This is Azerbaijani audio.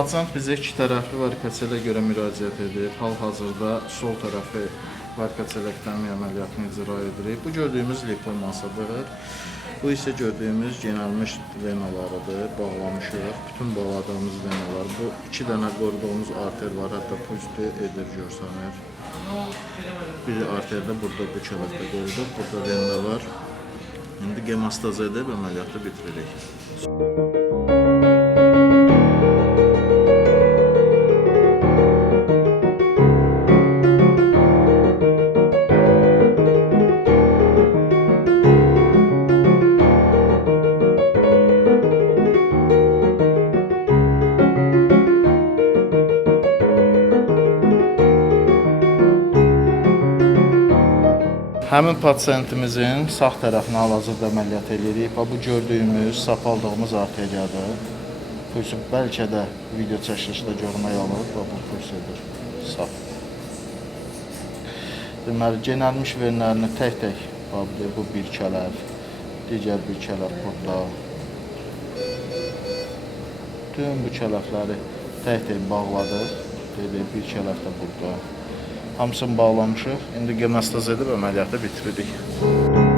Pasient bizə iki tərəfli varikoselə görə müraciət edib. Hal-hazırda sol tərəfi varikoselektomiya əməliyyatını icra edirik. Bu gördüyümüz lipomasıdır. Bu isə gördüyümüz genəlmiş venalarıdır. Bağlamışıq. Bütün bağladığımız venalar. Bu iki dənə qoruduğumuz arter var. Hətta pulsdu edir görsənir. Bir arter də burada bu kələfdə qoruduq. Burada vena var. İndi gemostaz edib əməliyyatı bitiririk. Həmin pasientimizin sağ tərəfinə hal-hazırda əməliyyat edirik. Bu gördüyümüz, sapaldığımız arteriyadır. Pulsu bəlkə də video çəkilişdə görmək olur. Bu pulsudur, saf. Deməli, genəlmiş venlərini tək-tək, bu bir kələf, digər bir kələf burada. Bütün bu kələfləri tək-tək bağladıq. Bir kələf də burada. Hamısını bağlamışıq. İndi gemostaz edib əməliyyatı bitiririk.